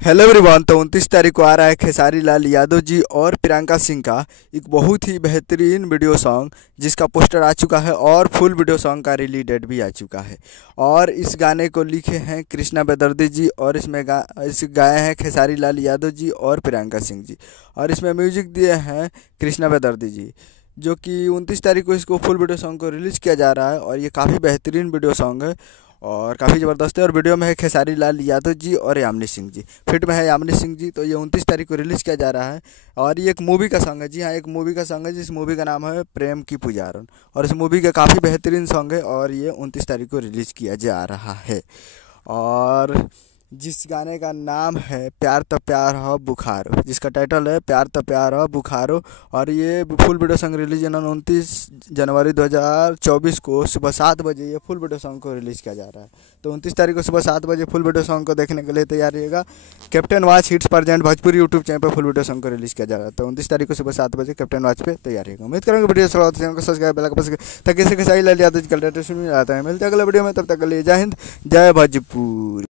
Hello everyone. तो 29 तारीख को आ रहा है खेसारी लाल यादव जी और प्रियंका सिंह का एक बहुत ही बेहतरीन वीडियो सॉन्ग जिसका पोस्टर आ चुका है और फुल वीडियो सॉन्ग का रिलीज डेट भी आ चुका है। और इस गाने को लिखे हैं कृष्णा बेदर्दी जी और इसमें गाए हैं खेसारी लाल यादव जी और प्रियंका सिंह जी। और इसमें म्यूजिक दिए हैं कृष्णा बेदर्दी जी, जो कि 29 तारीख को इसको फुल वीडियो सॉन्ग को रिलीज़ किया जा रहा है। और ये काफ़ी बेहतरीन वीडियो सॉन्ग है और काफ़ी ज़बरदस्त है। और वीडियो में है खेसारी लाल यादव जी और यामिनी सिंह जी, फिट में है यामिनी सिंह जी। तो ये 29 तारीख को रिलीज़ किया जा रहा है। और ये एक मूवी का सॉन्ग है, जी हाँ, एक मूवी का सॉन्ग है जिस मूवी का नाम है प्रेम की पुजारन। और इस मूवी का काफ़ी बेहतरीन सॉन्ग है और ये 29 तारीख को रिलीज़ किया जा रहा है। और जिस गाने का नाम है प्यार तो प्यार हो बुखारो, जिसका टाइटल है प्यार तो प्यार हो बुखारो। और ये फुल वीडियो सॉन्ग रिलीज 29 जनवरी 2024 को सुबह 7 बजे ये फुल वीडियो सॉन्ग को रिलीज़ किया जा रहा है। तो 29 तारीख को सुबह 7 बजे फुल वीडियो सॉन्ग को देखने के लिए तैयार रहिएगा। Captain watch hits present Bhojpuri YouTube channel पर फुल वीडियो सॉन्ग को रिलीज़ किया जा रहा है। तो 29 तारीख को सुबह 7 बजे कैप्टन वॉच पे तैयार रहेगा। उम्मीद करेंगे वीडियो चैनल को सब्सक्राइब बेल आइकन ताकि इसे खेसारी लाल यादव जी का लेटेस्ट वीडियो आता है। मिलते हैं अगले वीडियो में, तब तक के लिए जय हिंद जय भोजपुर।